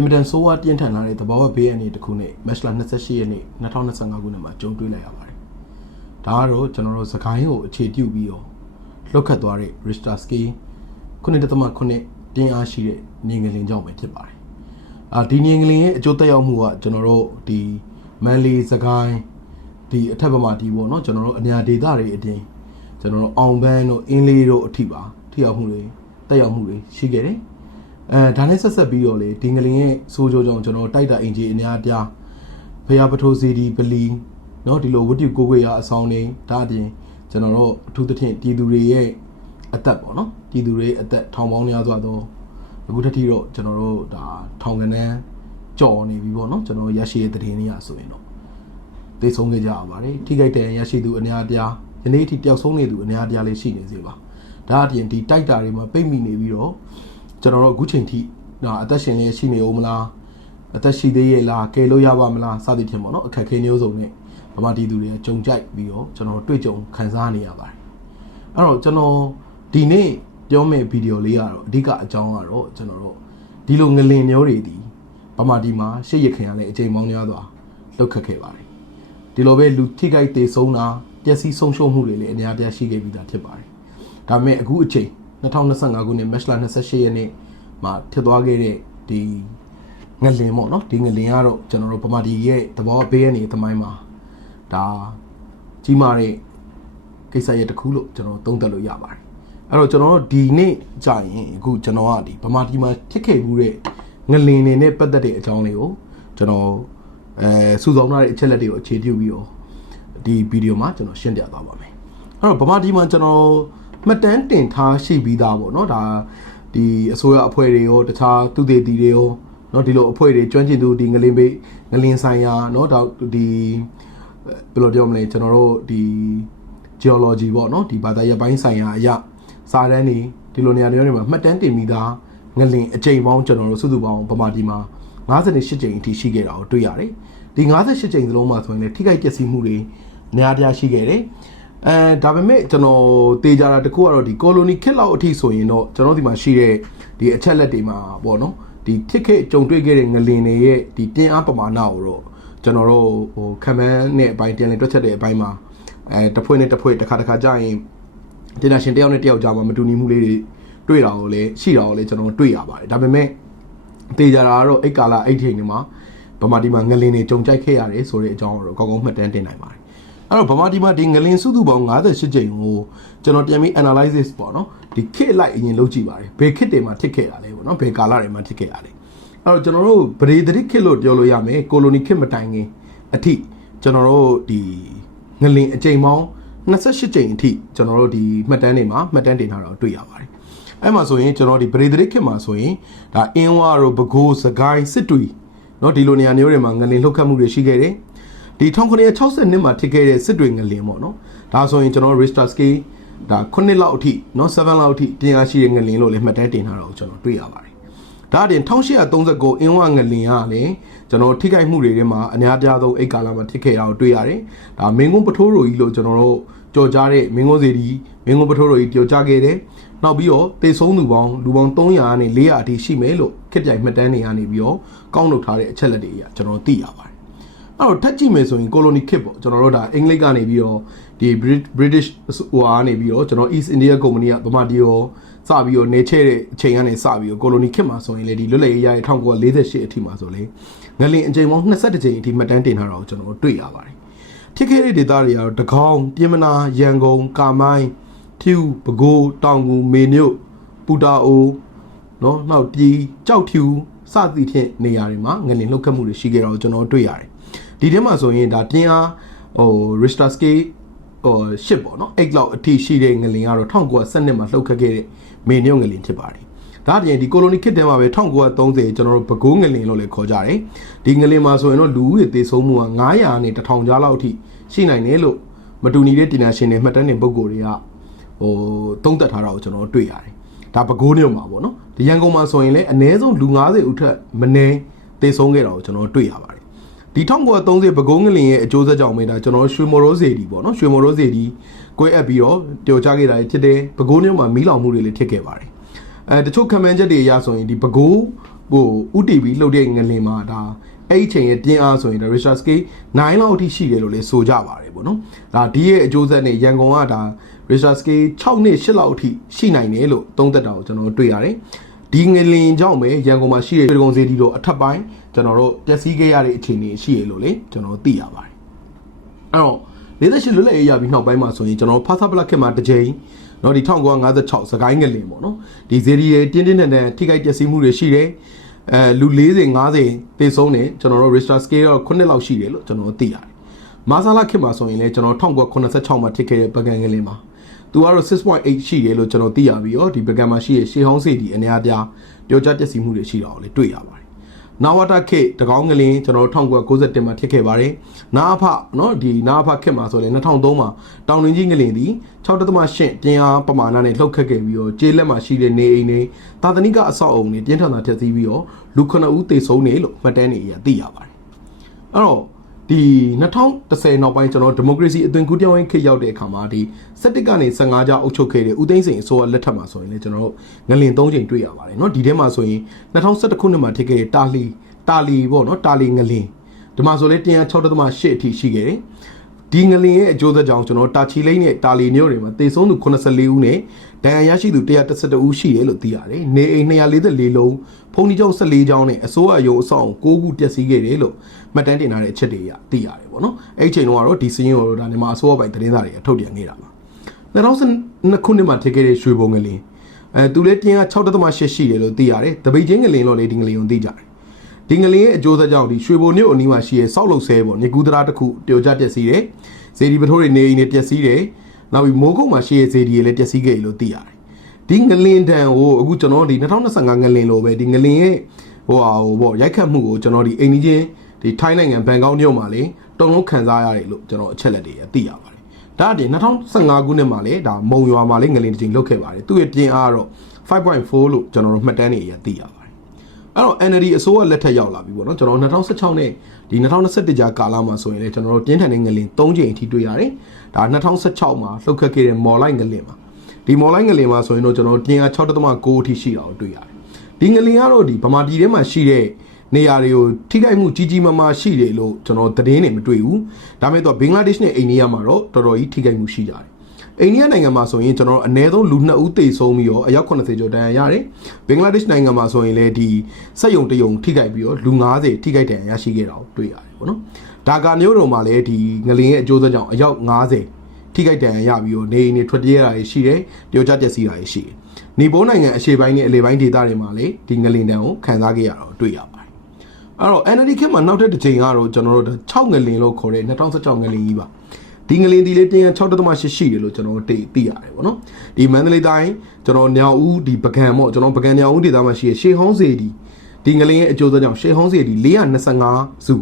င်မတန်ဆိုးဝါးပြင်းထန်လာတဲ့သဘာဝဘေးအန္တရာယ်တစ်ခုနဲ့မတ်လ28ရက်နေ့2025ခုနှစ်မှာကြုံတွေ့လိုက်ရပါတယ်။ဒါကတော့ကျွန်တော်တို့စကိုင်းကိုအခြေပြုပြီးတော့လှုပ်ခတ်သွားတဲ့ Richter scale 9.9တင်းအားရှိတဲ့နေငလင်ကြောင့်ပဲဖြစ်ပါတယ်။အာဒီနေငလင်ရဲ့အကျိုးသက်ရောက်မှုကကျွန်တော်တို့ဒီမန်လီစကိုင်းဒီအထက်ဘက်မှာဒီပေါ့နော်ကျွန်တော်တို့အညာဒေသတွေအတင်းကျွန်တော်တို့အောင်ပန်းတို့အင်းလေးတို့အထိပါထိရောက်မှုတွေတက်ရောက်မှုတွေရှိခဲ့တယ်။ အဲဒါနဲ့ဆက်ဆက်ပြီးတော့လေဒီငလင်ရဲ့စိုးကြိုးကြောင့်ကျွန်တော်တို့တိုက်တာအင်ဂျီအများအပြားဖျားပထိုးစီဒီပလီเนาะဒီလိုဝတ္ထုကိုကိုွေရအဆောင်နေဒါအပြင်ကျွန်တော်တို့အထူးသဖြင့်ပြည်သူတွေရဲ့အသက်ပေါ့နော်ပြည်သူတွေရဲ့အသက်ထောင်ပေါင်းများစွာသောအခုတတိတော့ကျွန်တော်တို့ဒါထောင်ကနန်းကြော်နေပြီပေါ့နော်ကျွန်တော်တို့ရရှိတဲ့သတင်းတွေကဆိုရင်တော့သိဆုံးခဲ့ကြရပါတယ်ထိခိုက်တဲ့ရရှိသူအများအပြားယနေ့အထိတယောက်ဆုံးနေသူအများအပြားလေးရှိနေစေပါဒါအပြင်ဒီတိုက်တာတွေမှာပိတ်မိနေပြီးတော့ ကျွန်တော်တို့အခုချိန်ထိဒါအသက်ရှင်လေးရှိနေဦးမလားအသက်ရှိသေးရဲ့လားကယ်လို့ရပါမလားစသဖြင့်ပေါ့နော်အခက်အခဲမျိုးစုံနဲ့ဗမာပြည်သူတွေကကြုံကြိုက်ပြီးတော့ကျွန်တော်တွေ့ကြုံခံစားနေရပါတယ်အဲ့တော့ကျွန်တော်ဒီနေ့ပြောမယ့်ဗီဒီယိုလေးကတော့အဓိကအကြောင်းကတော့ကျွန်တော်တို့ဒီလိုငလင်မျိုးတွေဒီဗမာပြည်မှာရှေ့ရခင်ရလဲအချိန်ပေါင်းများစွာလောက်ခတ်ခဲ့ပါတယ်ဒီလိုပဲလူထိခိုက်သေးဆုံးတာပျက်စီးဆုံးရှုံးမှုတွေလည်းအများကြီးရှိခဲ့ပြီးသားဖြစ်ပါတယ်ဒါပေမဲ့အခုအချိန် 2025ခုနှစ်မတ်လ28ရက်နေ့မှာဖြစ်သွားခဲ့တဲ့ဒီငလင်ပေါ့နော်ဒီငလင်ကတော့ကျွန်တော်တို့ဗမာပြည်ရဲ့သဘောဘေးကနေသမိုင်းမှာဒါကြီးမားတဲ့ကိစ္စရဲ့တစ်ခုလို့ကျွန်တော်သုံးသပ်လို့ရပါတယ်အဲ့တော့ကျွန်တော်တို့ဒီနေ့ကြာရင်အခုကျွန်တော်ကဒီဗမာပြည်မှာဖြစ်ခဲ့မှုတဲ့ငလင်နေနဲ့ပတ်သက်တဲ့အကြောင်းလေးကိုကျွန်တော်အဲစုဆောင်းထားတဲ့အချက်လက်တွေကိုအခြေပြုပြီးတော့ဒီဗီဒီယိုမှာကျွန်တော်ရှင်းပြသွားပါမယ်အဲ့တော့ဗမာပြည်မှာကျွန်တော် မှတ်တမ်းတင်ထားရှိပြီးသားပေါ့နော်ဒါဒီအစိုးရအဖွဲ့တွေရောတခြားသူတေတီတွေရောเนาะဒီလိုအဖွဲ့တွေကျွမ်းကျင်သူဒီငလင်ဘေးငလင်ဆိုင်ရာเนาะဒါဒီဘယ်လိုပြောမလဲကျွန်တော်တို့ဒီ geology ပေါ့เนาะဒီဘာသာရပ်ပိုင်းဆိုင်ရာအရာစာတန်းတွေဒီလိုနေရာတွေတွေမှာမှတ်တမ်းတင်ပြီးသားငလင်အကြိမ်ပေါင်းကျွန်တော်တို့စုစုပေါင်းဗမာပြည်မှာ58ကြိမ်အထိရှိခဲ့တာကိုတွေ့ရတယ်ဒီ58ကြိမ်စလုံးမှာဆိုရင်လည်းထိခိုက်ပျက်စီးမှုတွေနေရာတရားရှိခဲ့တယ် အဲဒါပေမဲ့ကျွန်တော်တေးကြတာတခုကတော့ဒီ colony ခက်လောက်အထိဆိုရင်တော့ကျွန်တော်ဒီမှာရှိတဲ့ဒီအချက်လက်တွေမှာပေါ့နော်ဒီဖြစ်ခဲ့ကြုံတွေ့ခဲ့တဲ့ငလင်တွေရဲ့ဒီတင်းအားပမာဏကိုတော့ကျွန်တော်တို့ဟိုခံမှန်းနဲ့အပိုင်းတင်လည်တွက်ချက်တဲ့အပိုင်းမှာအဲတစ်ဖွဲ့နဲ့တစ်ဖွဲ့တစ်ခါတစ်ခါကြာရင်တင်နာရှင်တယောက်နဲ့တယောက်ကြားမှာမတူညီမှုလေးတွေတွေ့တာကိုလည်းရှိတာကိုလည်းကျွန်တော်တွေ့ရပါတယ်ဒါပေမဲ့တေးကြတာကတော့အိတ်ကာလာအိတ်ထိန်တွေမှာဗမာဒီမှာငလင်တွေကြုံကြိုက်ခဲ့ရတယ်ဆိုတဲ့အကြောင်းကိုတော့ကောင်းကောင်းမှတ်တမ်းတင်နိုင်ပါတယ် အဲ့တော့ဗမာဒီမှာဒီငလင်စုစုပေါင်း58ကြိမ်ကိုကျွန်တော်ပြန်ပြီး analysis ပေါ့နော်ဒီခစ်လိုက်အရင်လုပ်ကြည့်ပါတယ်ဘယ်ခစ်တွေမှာဖြစ်ခဲ့တာလဲပေါ့နော်ဘယ်ကာလတွေမှာဖြစ်ခဲ့တာလဲအဲ့တော့ကျွန်တော်တို့ဗရေသတိခစ်လို့ပြောလို့ရမယ်ကိုလိုနီခစ်မတိုင်ခင်အထိကျွန်တော်တို့ဒီငလင်အကြိမ်ပေါင်း28ကြိမ်အထိကျွန်တော်တို့ဒီမှတ်တမ်းတွေမှာမှတ်တမ်းတင်ထားတာကိုတွေ့ရပါတယ်အဲ့မှာဆိုရင်ကျွန်တော်ဒီဗရေသတိခစ်မှာဆိုရင်ဒါအင်းဝါတို့ဘကိုးစကိုင်းစစ်တွေเนาะဒီလိုနေရာမျိုးတွေမှာငလင်လှုပ်ခတ်မှုတွေရှိခဲ့တယ် ဒီ1960နှစ်မှာထစ်ခဲ့တဲ့စစ်တွေငလင်ပေါ့နော်ဒါဆိုရင်ကျွန်တော် Richter scale ဒါ9လောက်အထိနော်7လောက်အထိပြင်ရရှိတဲ့ငလင်လို့လည်းမှတ်တမ်းတင်ထားတာကိုကျွန်တော်တွေ့ရပါတယ်ဒါအပြင်1839အင်းဝငလင်ကလည်းကျွန်တော်ထိခိုက်မှုတွေထဲမှာအများပြားဆုံးအိတ်ကာလမှာဖြစ်ခဲ့တာကိုတွေ့ရတယ်။ဒါမင်းကုန်းပထိုးတော်ကြီးလို့ကျွန်တော်တို့ကြော်ကြားတဲ့မင်းကုန်းစီဒီမင်းကုန်းပထိုးတော်ကြီးပြောကြားခဲ့တယ်။နောက်ပြီးတော့တေဆုံးသူပေါင်းလူပေါင်း300နဲ့400အထိရှိမယ်လို့ခေတ်ပြိုင်မှတ်တမ်းတွေကနေပြီးတော့ကောက်နှုတ်ထားတဲ့အချက်လက်တွေအရကျွန်တော်သိရပါတယ်။ အဲ့တော့ထပ်ကြည့်မယ်ဆိုရင် colony kit ပေါ့ကျွန်တော်တို့ဒါအင်္ဂလိပ်ကနေပြီးတော့ဒီ British ဟိုအားနေပြီးတော့ကျွန်တော် East India Company ကဗမာတီရောစပြီးတော့နေချဲတဲ့အချိန်ကနေစပြီးတော့ colony kit မှာဆိုရင်လေဒီလွတ်လပ်ရေးရတဲ့1948အထိမှာဆိုလေငလင်အချိန်ပေါင်း22ကြိမ်အထိမှတ်တမ်းတင်ထားတာကိုကျွန်တော်တွေ့ရပါတယ်ဖြစ်ခဲ့တဲ့ဒေသတွေကတော့တကောင်းပြင်မနာရန်ကုန်ကာမိုင်းဖြူပဲခူးတောင်ကူမေမြို့ပူတာအိုနော်နောက်ဒီကြောက်ဖြူစသည်ဖြင့်နေရာတွေမှာငလင်လှုပ်ခတ်မှုတွေရှိခဲ့တာကိုကျွန်တော်တွေ့ရတယ် ဒီထဲမှာဆိုရင်ဒါပြင်းအားဟို Richter scale ဟိုရှစ်ပေါ့နော်8လောက်အထိရှိတဲ့ငလင်ကတော့1912မှာလှုပ်ခတ်ခဲ့တဲ့မေညုံငလင်ဖြစ်ပါတယ်ဒါအပြင်ဒီကိုလိုနီခေတ်ထဲမှာပဲ1930ကျွန်တော်တို့ဘကိုးငလင်လို့လည်းခေါ်ကြတယ်ဒီငလင်မှာဆိုရင်တော့လူဦးရေသေဆုံးမှုက900နဲ့1000ကြားလောက်အထိရှိနိုင်တယ်လို့မတူညီတဲ့တင်နာရှင်တွေမှတ်တမ်းတင်ပုံကိုယ်တွေကဟိုသုံးသပ်ထားတာကိုကျွန်တော်တွေ့ရတယ်ဒါပဲခူးမြို့မှာပေါ့နော်ဒီရန်ကုန်မှာဆိုရင်လည်းအနည်းဆုံးလူ90ဦးထက်မနည်းသေဆုံးခဲ့တာကိုကျွန်တော်တွေ့ရပါတယ် ဒီ1930ပဲခူးငလင်ရဲ့အကျိုးဆက်ကြောင့်ပဲဒါကျွန်တော်ရွှေမော်ရိုးစေဒီပေါ့နော်ရွှေမော်ရိုးစေဒီကွဲအပ်ပြီးတော့တျော်ချခဲ့တာဖြစ်တယ်ပဲခူးမြို့မှာမီးလောင်မှုတွေလည်းဖြစ်ခဲ့ပါတယ်အဲတချို့ခမန်းချက်တွေအရဆိုရင်ဒီပဲခူးဟိုဥတီပြီးလှုပ်တဲ့ငလင်မှာဒါအဲ့ဒီချိန်ရဲ့ပြင်းအားဆိုရင်ဒါ Richter scale 9လောက်အထိရှိတယ်လို့လည်းဆိုကြပါတယ်ပေါ့နော်ဒါဒီရဲ့အကျိုးဆက်နဲ့ရန်ကုန်ကဒါ Richter scale 6နဲ့8လောက်အထိရှိနိုင်တယ်လို့သုံးသပ်တာကိုကျွန်တော်တို့တွေ့ရတယ် ဒီငလင်ကြောင့်ပဲရန်ကုန်မှာရှိတဲ့ပေဒဂွန်စေတီတော့အထက်ပိုင်းကျွန်တော်တို့ပျက်စီးခဲ့ရတဲ့အခြေအနေရှိရလို့လေကျွန်တော်သိရပါတယ်အဲ့တော့48လွတ်လပ်ရေးရပြီးနောက်ပိုင်းမှာဆိုရင်ကျွန်တော်ဖာသာဘလက်ခက်မှာတစ်ချိန်နော်ဒီ1956စကိုင်းငလင်ပေါ့နော်ဒီစေတီရဲ့တင်းတင်းတန်တန်ထိခိုက်ပျက်စီးမှုတွေရှိတယ်အဲလူ40 50သေဆုံးတယ်ကျွန်တော်တို့ Richter scale တော့9လောက်ရှိတယ်လို့ကျွန်တော်သိရတယ်မာဆာလာခင်မှာဆိုရင်လည်းကျွန်တော်1986မှာထိခဲ့တဲ့ပကံငလင်မှာ သူကတော့6.8ရှိတယ်လို့ကျွန်တော်သိရပြီးတော့ဒီပကံမှာရှိတဲ့ရှေးဟောင်းစေတီအများအပြားပျော်ကြပျက်စီးမှုတွေရှိတာကိုလည်းတွေ့ရပါတယ်။နာဝတာခေတကောင်းကလင်းကျွန်တော်1991မှာဖြစ်ခဲ့ပါတယ်။နာအဖနော်ဒီနာအဖခေမှာဆိုရင်2003မှာတောင်တွင်ကြီးကလင်းဒီ6.8ပြင်အားပမာဏနဲ့လှုပ်ခတ်ခဲ့ပြီးတော့ကျေးလက်မှာရှိတဲ့နေအိမ်တွေသာသနိကအဆောက်အအုံတွေပြင်းထန်စွာဖျက်ဆီးပြီးတော့လူ9ဦးသေဆုံးနေလို့မှတ်တမ်းတွေအရသိရပါတယ်။အဲ့တော့ ဒီ2010နောက်ပိုင်းကျွန်တော်ဒီမိုကရေစီအသွင်ကူးပြောင်းရေးခေတ်ရောက်တဲ့အခါမှာဒီ17ကနေ15ကြာအုပ်ချုပ်ခဲ့တဲ့ဦးသိန်းစိန်အစိုးရလက်ထက်မှာဆိုရင်လည်းကျွန်တော်တို့ငလင်3ချိန်တွေ့ရပါတယ်เนาะဒီထဲမှာဆိုရင်2011ခုနှစ်မှာထိခဲ့တဲ့တာလီတာလီပေါ့เนาะတာလီငလင်ဒီမှာဆိုလဲ106.8အထိရှိခဲ့တယ်ဒီငလင်ရဲ့အကျိုးသက်ကြောင့်ကျွန်တော်တာချီလိမ့်နဲ့တာလီမြို့တွေမှာတေဆုံးသူ84ဦးနဲ့ ဒဏ်ရာရရှိသူ112ဦးရှိတယ်လို့သိရတယ်။နေအိမ်244လုံးဖုန်ကြီးကျောင်း14ကျောင်းနဲ့အစိုးရရုံအဆောင်9ခုပျက်စီးခဲ့တယ်လို့မှတ်တမ်းတင်ထားတဲ့အချက်တွေရသိရတယ်ပေါ့နော်။အဲ့ဒီချိန်တုန်းကတော့ဒီစင်းရောဒါမြန်မာအစိုးရပိုင်သတင်းစာတွေအထုတ်ပြန်နေတာပါ။2012ခုနှစ်မှာထည့်ခဲ့တဲ့ရွှေဘုံငလင်အဲသူလည်းတင်းက6.8ရှိတယ်လို့သိရတယ်။တပိတ်ချင်းငလင်တော့လေဒီငလင်ကိုသိကြတယ်။ဒီငလင်ရဲ့အကျိုးဆက်ကြောင့်ဒီရွှေဘုံမြို့အနီးမှာရှိတဲ့စောက်လုတ်ဆဲပေါ့ညကူတရာတစ်ခုတျော်ကြပျက်စီးတယ်။ဇေဒီပထိုးတွေနေအိမ်တွေပျက်စီးတယ်။ နောက်ပြီးမိုးကုတ်မှာရှိတဲ့ဇေဒီတွေလည်းပျက်စီးခဲ့တယ်လို့သိရတယ်။ဒီငလင်တန်ကိုအခုကျွန်တော်ဒီ2025ငလင်လိုပဲဒီငလင်ရဲ့ဟိုဟာဟိုပေါ့ရိုက်ခတ်မှုကိုကျွန်တော်ဒီအိန္ဒိချင်းဒီထိုင်းနိုင်ငံဘန်ကောက်မြို့မှာလေတုံလုံးခံစားရတယ်လို့ကျွန်တော်အချက်လက်တွေသိရပါတယ်။ဒါအပြင်2015ခုနှစ်မှာလေဒါမုံရွာမှာလေငလင်တစ်ချိန်လုတ်ခဲ့ပါတယ်။သူ့ရဲ့ပြင်းအားတော့5.4လို့ကျွန်တော်တို့မှတ်တမ်းတွေအရသိရပါတယ်။ အဲ့တော့ NLD အစိုးရလက်ထက်ရောက်လာပြီပေါ့နော်ကျွန်တော်2016နဲ့ဒီ2021ကြာကာလမှာဆိုရင်လေကျွန်တော်တို့ပြင်းထန်တဲ့ငလင်3ချိန်အထိတွေ့ရတယ်။ဒါ2016မှာလှုပ်ခတ်ခဲ့တဲ့မော်လိုက်ငလင်မှာဒီမော်လိုက်ငလင်မှာဆိုရင်တော့ကျွန်တော်တို့ပြင်းအား6.9အထိရှိတာကိုတွေ့ရတယ်။ဒီငလင်ကတော့ဒီဗမာပြည်ထဲမှာရှိတဲ့နေရာတွေကိုထိခိုက်မှုကြီးကြီးမားမားရှိတယ်လို့ကျွန်တော်သတင်းတွေမတွေ့ဘူးဒါပေမဲ့တော့ဘင်္ဂလားဒေ့ရှ်နဲ့အိန္ဒိယမှာတော့တော်တော်ကြီးထိခိုက်မှုရှိကြတယ် အိန္ဒိယနိုင်ငံမှာဆိုရင်ကျွန်တော်အနည်းဆုံးလူ2ဦးသေဆုံးပြီးတော့အယောက်80ကျော်ဒဏ်ရာရတယ်ဘင်္ဂလားဒေ့ရှ်နိုင်ငံမှာဆိုရင်လည်းဒီစက်ယုံတယုံထိခိုက်ပြီးတော့လူ90ထိခိုက်ဒဏ်ရာရရှိခဲ့တာကိုတွေ့ရတယ်ပေါ့နော်ဒါကာမျိုးတော်မှာလည်းဒီငလင်ရဲ့အကျိုးဆက်ကြောင့်အယောက်90ထိခိုက်ဒဏ်ရာရပြီးတော့နေအိမ်တွေထွက်ပြေးရတာရှိတယ်တယောက်ကြပျက်စီးတာရှိတယ်နေပိုးနိုင်ငံအရှေ့ပိုင်းနဲ့အလယ်ပိုင်းဒေသတွေမှာလည်းဒီငလင်တန်ကိုခံစားခဲ့ရတာကိုတွေ့ရပါတယ်အဲ့တော့ NLD ခေတ်မှာနောက်ထပ်တစ်ချိန်ကတော့ကျွန်တော်တို့6ငလင်လို့ခေါ်တဲ့2016ငလင်ကြီးပါ ဒီငလင်ဒီလေးတင်6.8ရှိတယ်လို့ကျွန်တော်တို့သိသိရတယ်ပေါ့နော်ဒီမန္တလေးတိုင်းကျွန်တော်ညောင်ဦးဒီပကံပေါ့ကျွန်တော်ပကံညောင်ဦးဒေသမှာရှိရရှေးဟောင်းစေဒီဒီငလင်ရဲ့အကျိုးဆက်ကြောင့်ရှေးဟောင်းစေဒီ425စု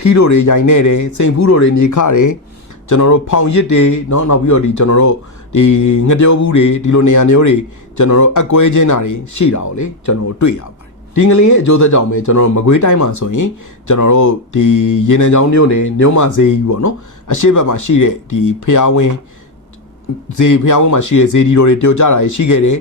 ထီးတို့တွေရိုင်နေတယ်စိန်ဖူးတို့တွေမြေခတယ်ကျွန်တော်တို့ဖောင်ရစ်တွေเนาะနောက်ပြီးတော့ဒီကျွန်တော်တို့ဒီငပြောဘူးတွေဒီလိုနေရာမျိုးတွေကျွန်တော်တို့အကွဲချင်းတာတွေရှိတာကိုလေကျွန်တော်တို့တွေ့ရပါတယ် ပါ ဒီငလင်ရဲ့အကျိုးသက်ကြောင့်ပဲကျွန်တော်တို့မကွေးတိုင်းမှာဆိုရင်ကျွန်တော်တို့ဒီရေနံချောင်းမြို့နယ်မြို့မဈေးကြီးပေါ့နော်အရှိတ်ဘက်မှာရှိတဲ့ဒီဖျားဝင်းဈေးဖျားဝင်းမှာရှိတဲ့ဈေးဒီတော်တွေတည်ကြတာရှိခဲ့တယ်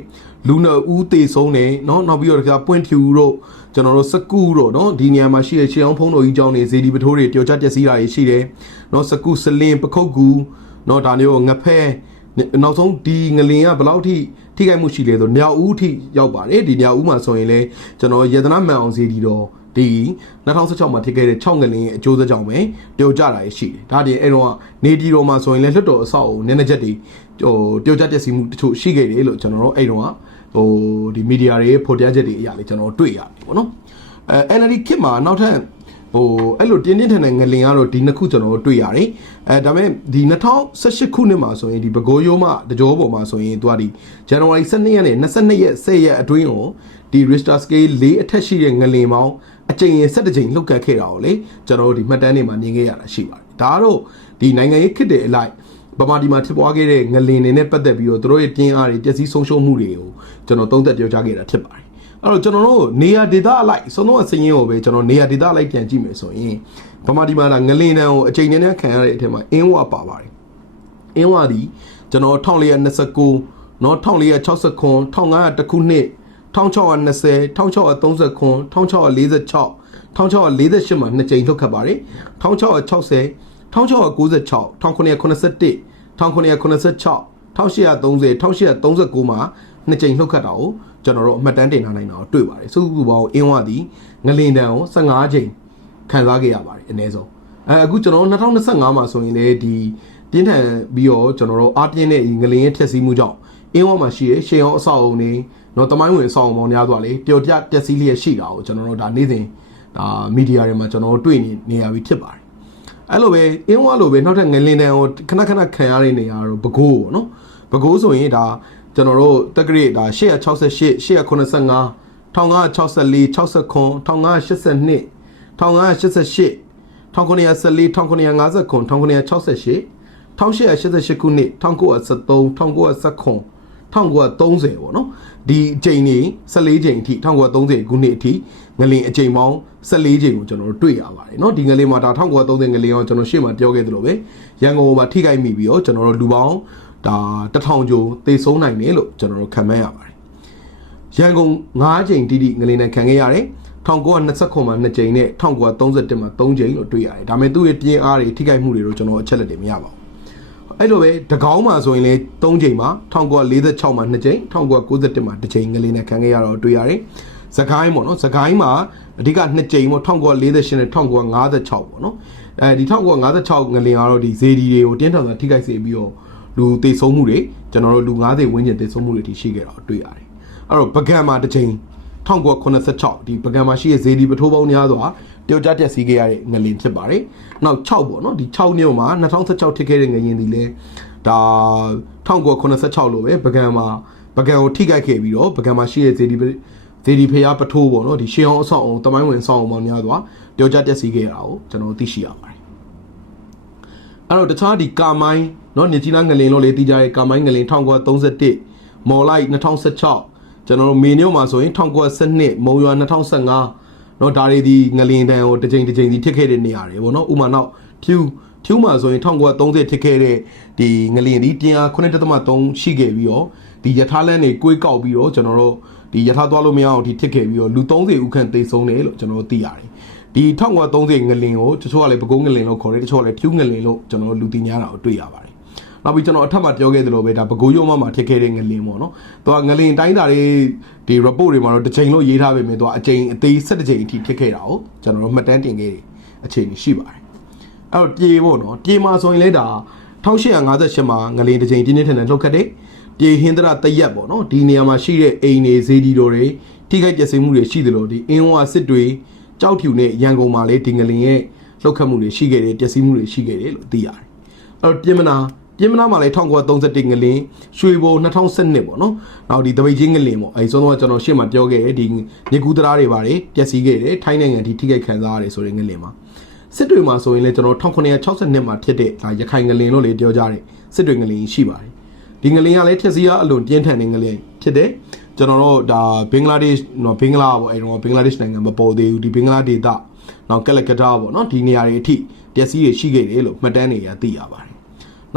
လူနှစ်ဦးသေဆုံးတယ်เนาะနောက်ပြီးတော့တခြားပွင့်ဖြူတို့ကျွန်တော်တို့စကူတို့เนาะဒီနေရာမှာရှိတဲ့ရှေးအောင်ဖုံးတော်ကြီးကျောင်းတွေဈေးဒီပထိုးတွေတည်ကြပျက်စီးတာရှိတယ်เนาะစကူစလင်းပခုတ်ကူเนาะဒါမျိုးငဖဲ နောက်ဆုံးဒီငလင်ကဘယ်လောက်ထိထိခိုက်မှုရှိလဲဆိုမြောက်ဦးထိရောက်ပါတယ်ဒီမြောက်ဦးမှာဆိုရင်လဲကျွန်တော်ယေဒနာမှန်အောင်ဈေးဒီတော့ဒီ2016မှာထိခဲ့တဲ့6ငလင်ရဲ့အကျိုးသက်ကြောင့်ပဲတည်ကြတာရရှိတယ်ဒါတည်းအဲ့တော့နေတီတော်မှာဆိုရင်လဲလွတ်တော်အဆောက်အုံနည်းနည်းချက်တွေဟိုတည်ကြတက်စီမှုတချို့ရှိခဲ့တယ်လို့ကျွန်တော်တို့အဲ့တော့ဟိုဒီမီဒီယာတွေဖော်ပြချက်တွေအရာလေးကျွန်တော်တွေ့ရတယ်ပေါ့နော်အဲ NLD ခစ်မှာနောက်ထပ် ဟိုအဲ့လိုတင်းတင်းထန်ထန်ငလင်ကတော့ဒီနှစ်ခုကျွန်တော်တို့တွေ့ရတယ်အဲဒါပေမဲ့ဒီ2018ခုနှစ်မှာဆိုရင်ဒီဘကိုးရိုးမတကြောပေါ်မှာဆိုရင်သူကဒီဇန်နဝါရီ12ရက်နဲ့22ရက်10ရက်အတွင်းကိုဒီ Richter scale ၄အထက်ရှိတဲ့ငလင်ပေါင်းအကြိမ်ရင်17ကြိမ်လှုပ်ခတ်ခဲ့တာကိုလေကျွန်တော်တို့ဒီမှတ်တမ်းတွေမှာမြင်ခဲ့ရတာရှိပါတယ်ဒါကတော့ဒီနိုင်ငံရေးခစ်တဲ့အလိုက်ဗမာဒီမှာဖြစ်ပွားခဲ့တဲ့ငလင်တွေနဲ့ပတ်သက်ပြီးတော့တို့ရဲ့ပြင်းအားတွေပျက်စီးဆုံးရှုံးမှုတွေကိုကျွန်တော်သုံးသပ်ပြောကြားခဲ့တာဖြစ်ပါတယ် အဲ့တော့ကျွန်တော်တို့နေရာဒေသအလိုက်ဆုံးတော့အစင်းရင်းကိုပဲကျွန်တော်နေရာဒေသအလိုက်ပြန်ကြည့်မယ်ဆိုရင်ဗမာဒီမာလာငလင်တန်ကိုအချိန်နဲ့ခံရတဲ့အထက်မှာအင်းဝပါပါတယ်အင်းဝသည်ကျွန်တော်1429နော်1469 1500တခုနှစ်1620 1639 1646 1648မှာနှစ်ကြိမ်လွတ်ခတ်ပါတယ်1660 1696 1981 1996 1830 1839မှာ နှစ်ကြိမ်လှုပ်ခတ်တာကိုကျွန်တော်တို့အမှတ်တမ်းတင်ထားနိုင်တာကိုတွေ့ပါတယ်စုစုပေါင်းအင်းဝသည်ငလင်တန်ကို15ကြိမ်ခံစားခဲ့ရပါတယ်အနည်းဆုံးအဲအခုကျွန်တော်တို့2025မှာဆိုရင်လေဒီပြင်းထန်ပြီးတော့ကျွန်တော်တို့အားပြင်းတဲ့ဒီငလင်ရဲ့ထက်စီးမှုကြောင့်အင်းဝမှာရှိတဲ့ရှေးအောင်အဆောက်အုံတွေတော့တမိုင်းဝင်အဆောက်အုံပေါင်းများစွာလေပျော်ပြပျက်စီးလျက်ရှိတာကိုကျွန်တော်တို့ဒါနေ့စဉ်ဒါမီဒီယာတွေမှာကျွန်တော်တို့တွေ့နေနေရပြီဖြစ်ပါတယ်အဲ့လိုပဲအင်းဝါလိုပဲနောက်ထပ်ငလင်တန်ကိုခဏခဏခံရတဲ့နေရာတော့ဘကိုးပေါ့နော်ဘကိုးဆိုရင်ဒါ ကျွန်တော်တို့တက္ကရာဒါ868 885 1964 69 1982 1988 1914 1959 1968 1888ခုနှစ်1973 1919 1930ပေါ့နော်ဒီအချိန်နေ14ချိန်အထိ1930ခုနှစ်အထိငလင်အချိန်ပေါင်း14ချိန်ကိုကျွန်တော်တို့တွေ့ရပါတယ်เนาะဒီငလင်မှာဒါ1930ငလင်ကိုကျွန်တော်ရှေ့မှာပြောခဲ့သလိုပဲရန်ကုန်မှာထိခိုက်မိပြီးတော့ကျွန်တော်တို့လူပေါင်း ဒါတထောင်ကျော်သေဆုံးနိုင်တယ်လို့ကျွန်တော်တို့ခန့်မှန်းရပါတယ်ရန်ကုန်9ချိန်တိတိငလင်နဲ့ခံခဲ့ရတယ်1929မှာ2ချိန်နဲ့1931မှာ3ချိန်လို့တွေ့ရတယ်ဒါပေမဲ့သူ့ရဲ့ပြင်းအားတွေထိခိုက်မှုတွေတော့ကျွန်တော်အချက်လက်တွေမရပါဘူးအဲ့လိုပဲတကောင်းမှာဆိုရင်လေ3ချိန်မှာ1946မှာ2ချိန်1991မှာ1ချိန်ငလေးနဲ့ခံခဲ့ရတော့တွေ့ရတယ်။သခိုင်းပေါ့နော်သခိုင်းမှာအဓိက2ချိန်ပေါ့1948နဲ့1956ပေါ့နော်။အဲဒီ1956ငလင်ကတော့ဒီဇေဒီတွေကိုတင်းထောင်တာထိခိုက်စေပြီးတော့ လူသေဆုံးမှုတွေကျွန်တော်တို့လူ90ဝန်းကျင်သေဆုံးမှုတွေထိရှိခဲ့တော့တွေ့ရတယ်။အဲ့တော့ပကံမှာ1ချိန်1986ဒီပကံမှာရှိတဲ့ဇေဒီပထိုးပေါင်းများစွာတယောက်ကြတက်စီးခဲ့ရတဲ့ငလင်ဖြစ်ပါတယ်။နောက်6ပေါ့နော်ဒီ6နှစ်မှာ2016ထိခဲ့တဲ့ငရင်ဒီလဲဒါ1986လို့ပဲပကံမှာပကံကိုထိခိုက်ခဲ့ပြီးတော့ပကံမှာရှိတဲ့ဇေဒီဇေဒီဖျားပထိုးပေါ့နော်ဒီရှေးအောင်အဆောင်အောင်တမိုင်းဝင်အဆောင်အောင်ပေါင်းများစွာတယောက်ကြတက်စီးခဲ့ရတာကိုကျွန်တော်သိရှိရပါတယ်။အဲ့တော့တခြားဒီကာမိုင်း နော်နေကြီးလားငလင်လို့လေတီးကြရဲကာမိုင်းငလင်1931မော်လိုက်2016ကျွန်တော်တို့မေနုံမှာဆိုရင်1912မုံရွာ2015နော်ဒါတွေဒီငလင်တန်ကိုတစ်ချိန်တစ်ချိန်စီထစ်ခဲ့တဲ့နေရာတွေပေါ့နော်ဥမာနောက်ဖြူဖြူမှာဆိုရင်1930ထစ်ခဲ့တဲ့ဒီငလင်ဒီတင်အား9.3ရှိခဲ့ပြီးတော့ဒီယထာလန်းတွေကိုယ်ကောက်ပြီးတော့ကျွန်တော်တို့ဒီယထာသွားလို့မရအောင်ဒီထစ်ခဲ့ပြီးတော့လူ30ဦးခန့်သေဆုံးတယ်လို့ကျွန်တော်တို့သိရတယ်ဒီ1930ငလင်ကိုတချို့ကလည်းပကုံးငလင်လို့ခေါ်တယ်တချို့ကလည်းဖြူးငလင်လို့ကျွန်တော်တို့လူသိများတာကိုတွေ့ရပါတယ် နောက်ပြီးကျွန်တော်အထက်မှာပြောခဲ့သလိုပဲဒါပကိုးရုံမမှာထစ်ခဲ့တဲ့ငလင်ပေါ့နော်။သူကငလင်တိုင်းတာတွေဒီ report တွေမှာတော့တစ်ချိန်လို့ရေးထားပေမဲ့သူကအချိန်အသေး17ချိန်အထိထစ်ခဲ့တာကိုကျွန်တော်တို့မှတ်တမ်းတင်ခဲ့တဲ့အခြေအနေရှိပါတယ်။အဲ့တော့ပြေပေါ့နော်။ပြေမှာဆိုရင်လည်းဒါ1858မှာငလင်တစ်ချိန်ပြင်းပြင်းထန်ထန်လှုပ်ခတ်တဲ့ပြေဟင်္ဒရာတရက်ပေါ့နော်။ဒီနေရာမှာရှိတဲ့အိမ်တွေဇေဒီတော်တွေထိခိုက်ပျက်စီးမှုတွေရှိသလိုဒီအင်းဝါစစ်တွေကြောက်ဖြူနဲ့ရန်ကုန်မှာလည်းဒီငလင်ရဲ့လှုပ်ခတ်မှုတွေရှိခဲ့တယ်ပျက်စီးမှုတွေရှိခဲ့တယ်လို့သိရတယ်။အဲ့တော့ပြင်မနာ ပြင်မနာမှာလည်း1931ငလင်ရွှေဘို2012ပေါ့နော်။နောက်ဒီတပိတ်ချင်းငလင်ပေါ့အဲဒီဆုံးတော့ကျွန်တော်ရှေ့မှာပြောခဲ့တဲ့ဒီမြေကူးတရားတွေပါတယ်ပျက်စီးခဲ့တယ်ထိုင်းနိုင်ငံဒီထိခိုက်ခံစားရတယ်ဆိုတဲ့ငလင်မှာစစ်တွေမှာဆိုရင်လည်းကျွန်တော်1962မှာဖြစ်တဲ့ဒါရခိုင်ငလင်လို့လေပြောကြတယ်စစ်တွေငလင်ရှိပါတယ်။ဒီငလင်ကလည်းထက်စီးရအလွန်ပြင်းထန်တဲ့ငလင်ဖြစ်တဲ့ကျွန်တော်တို့ဒါဘင်္ဂလားဒေ့ရှ်နော်ဘင်္ဂလားပေါ့အဲတော့ဘင်္ဂလားဒေ့ရှ်နိုင်ငံမပေါ်သေးဘူးဒီဘင်္ဂလားဒေသနောက်ကလကတာပေါ့နော်ဒီနေရာတွေအထိပျက်စီးတွေရှိခဲ့တယ်လို့မှတ်တမ်းတွေရသိရပါတယ်။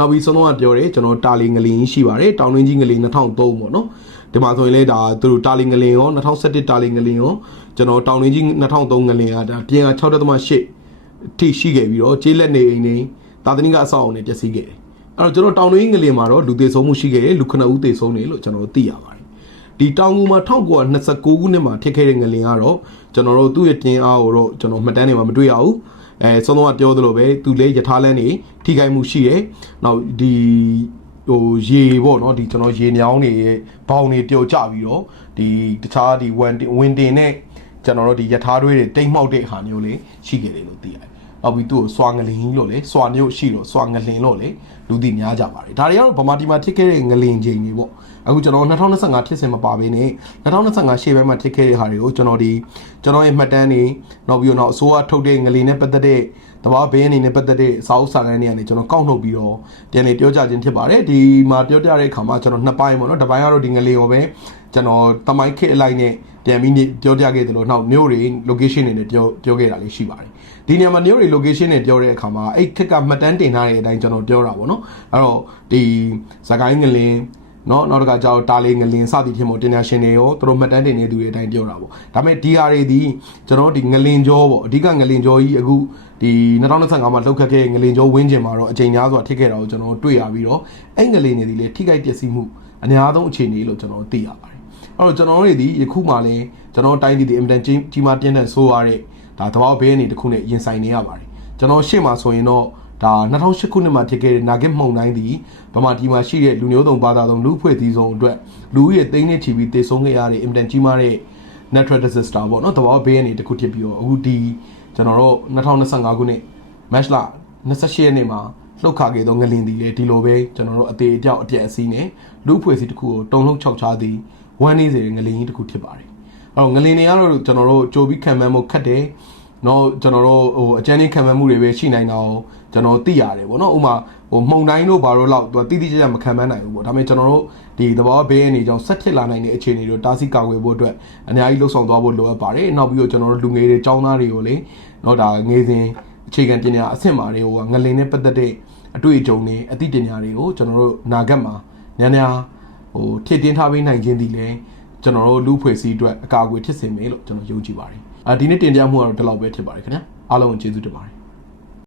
နောက်ပြီးဆုံးတော့ပြောတယ်ကျွန်တော်တာလီငလင်ရှိပါတယ်တောင်တွင်းကြီးငလင်2003ပေါ့နော်ဒီမှာဆိုရင်လေဒါသူတို့တာလီငလင်ရော2017တာလီငလင်ရောကျွန်တော်တောင်တွင်းကြီး2003ငလင်ကဒါပြင်က6.8ထိရှိခဲ့ပြီးတော့ကျေးလက်နေအိမ်နေတာသနိကအဆောက်အအုံတွေပျက်စီးခဲ့တယ်။အဲ့တော့ကျွန်တော်တောင်တွင်းငလင်မှာတော့လူသေဆုံးမှုရှိခဲ့တယ်လူ9ဦးသေဆုံးတယ်လို့ကျွန်တော်သိရပါတယ်။ဒီတောင်ကူမှာ1929ခုနှစ်မှာဖြစ်ခဲ့တဲ့ငလင်ကတော့ကျွန်တော်တို့သူ့ရဲ့ပြင်းအားကိုတော့ကျွန်တော်မှတ်တမ်းတွေမှာမတွေ့ရဘူး။ အဲဆုံးတော့ပြောသလိုပဲသူလေယထာလန်းနေထိခိုက်မှုရှိတယ်။နောက်ဒီဟိုရေပေါ့နော်ဒီကျွန်တော်ရေညောင်းတွေရဲ့ဘောင်တွေပျော်ကျပြီးတော့ဒီတခြားဒီဝန်ဝင်တင်နဲ့ကျွန်တော်တို့ဒီယထာတွေတွေတိမ်မှောက်တဲ့ဟာမျိုးလေးရှိခဲ့တယ်လို့သိရတယ်။ နောက်ပြီးသူ့ကိုစွာငလင်ကြီးလို့လေစွာမျိုးရှိတော့စွာငလင်လို့လေလူသိများကြပါတယ်။ဒါတွေကတော့ဗမာတီမှာဖြစ်ခဲ့တဲ့ငလင်ချိန်တွေပေါ့။အခုကျွန်တော်2025ဖြစ်စဉ်မပါဘဲနဲ့2025ရှေ့ပိုင်းမှာဖြစ်ခဲ့တဲ့ဟာတွေကိုကျွန်တော်ဒီကျွန်တော်ရဲ့မှတ်တမ်းတွေနောက်ပြီးတော့အစိုးရထုတ်တဲ့ငလင်နဲ့ပတ်သက်တဲ့တဘာဘေးအနေနဲ့ပတ်သက်တဲ့စာအုပ်စာတမ်းတွေကနေကျွန်တော်ကောက်နှုတ်ပြီးတော့ပြန်လေပြောကြခြင်းဖြစ်ပါတယ်ဒီမှာပြောပြတဲ့အခါမှာကျွန်တော်နှစ်ပိုင်းပေါ့နော်တစ်ပိုင်းကတော့ဒီငလေးရောပဲကျွန်တော်တမိုင်းခစ်အလိုက်နဲ့ပြန်ပြီးပြောပြခဲ့သလိုနောက်မြို့တွေ location တွေနဲ့ပြောပြောခဲ့တာလေးရှိပါတယ်ဒီနေရာမှာမြို့တွေ location တွေပြောတဲ့အခါမှာအဲ့ခက်ကမှတ်တမ်းတင်ထားတဲ့အတိုင်းကျွန်တော်ပြောတာပေါ့နော်အဲ့တော့ဒီသကိုင်းငလင်းနော်နောက်တစ်ခါကျတော့တာလေးငလင်စသည်ဖြင့်မို့တင်ညာရှင်တွေရောသူတို့မှတ်တမ်းတင်နေသူတွေအတိုင်းပြောတာပေါ့ဒါပေမဲ့ဒီဟာတွေဒီကျွန်တော်ဒီငလင်ကျောပေါ့အဓိကငလင်ကျောကြီးအခုဒီ2025မှာလောက်ခတ်ခဲ့ငလင်ကျောဝင်းကျင်မှာတော့အချိန်များစွာထိခဲ့တာကိုကျွန်တော်တွေ့ရပြီးတော့အဲ့ငလင်တွေဒီလေထိခိုက်ပျက်စီးမှုအများဆုံးအခြေအနေလို့ကျွန်တော်သိရပါတယ် အဲ့တော့ကျွန်တော်တို့တွေဒီယခုမှလည်းကျွန်တော်တို့တိုင်းပြည်ဒီအင်မတန်ကြီးကြီးမားပြင်းထန်ဆိုးရတဲ့ဒါသဘောဘေးအနေတစ်ခုနဲ့ရင်ဆိုင်နေရပါတယ်ကျွန်တော်ရှေ့မှာဆိုရင်တော့ဒါ2008ခုနှစ်မှာဖြစ်ခဲ့တဲ့နာဂစ်မှုန်တိုင်းဒီဗမာပြည်မှာရှိတဲ့လူမျိုးတုံဘာသာတုံလူဖွဲ့စည်းစုံအတွက်လူဦးရေသိန်းနဲ့ချီပြီးတည်ဆုံးခဲ့ရတဲ့အင်တန်ကြီးမားတဲ့ natural disaster ပေါ့နော်တဘာဘေးအနေတစ်ခုဖြစ်ပြီးတော့အခုဒီကျွန်တော်တို့2025ခုနှစ် match လ28ရက်နေ့မှာလှုပ်ခါခဲ့သောငလင်ဒီလေဒီလိုပဲကျွန်တော်တို့အသေးအပြောက်အပြက်အစည်းနဲ့လူဖွဲ့စည်းတစ်ခုကိုတုံလုံးချောက်ချသည် ဝမ်းနေစေတဲ့ငလင်ကြီးတစ်ခုဖြစ်ပါတယ်အဲ့တော့ငလင်တွေကတော့ကျွန်တော်တို့ကြိုပြီးခံမှန်းမှုခတ်တယ်နော်ကျွန်တော်တို့ဟိုအကျန်းလေးခံမှန်းမှုတွေပဲရှိနိုင်တော့ကျွန်တော်သိရတယ်ပေါ့နော်ဥမာဟိုမှုန်တိုင်းတို့ဘာလို့လောက်သူတိတိကျကျမခံမှန်းနိုင်ဘူးပေါ့ဒါပေမဲ့ကျွန်တော်တို့ဒီသဘောဘေးအနေကြောင့်ဆက်ဖြစ်လာနိုင်တဲ့အခြေအနေတွေတားဆီးကာကွယ်ဖို့အတွက်အများကြီးလှုပ်ဆောင်သွားဖို့လိုအပ်ပါတယ်နောက်ပြီးတော့ကျွန်တော်တို့လူငယ်တွေចောင်းသားတွေကိုလေနော်ဒါငယ်စဉ်အခြေခံပညာအဆင့်မာတွေကိုငလင်နဲ့ပတ်သက်တဲ့အတွေ့အကြုံတွေအသိပညာတွေကိုကျွန်တော်တို့နာဂတ်မှာများများ ဟိုထည့်တင်းထားပေးနိုင်ခြင်းဒီလေကျွန်တော်တို့လူဖွဲ့စည်းအတွက်အကာအကွယ်ဖြစ်စေမယ်လို့ကျွန်တော်ယုံကြည်ပါတယ်အာဒီနေ့တင်ပြမှုကတော့ဒီလောက်ပဲဖြစ်ပါတယ်ခင်ဗျာအားလုံးကိုကျေးဇူးတင်ပါတယ်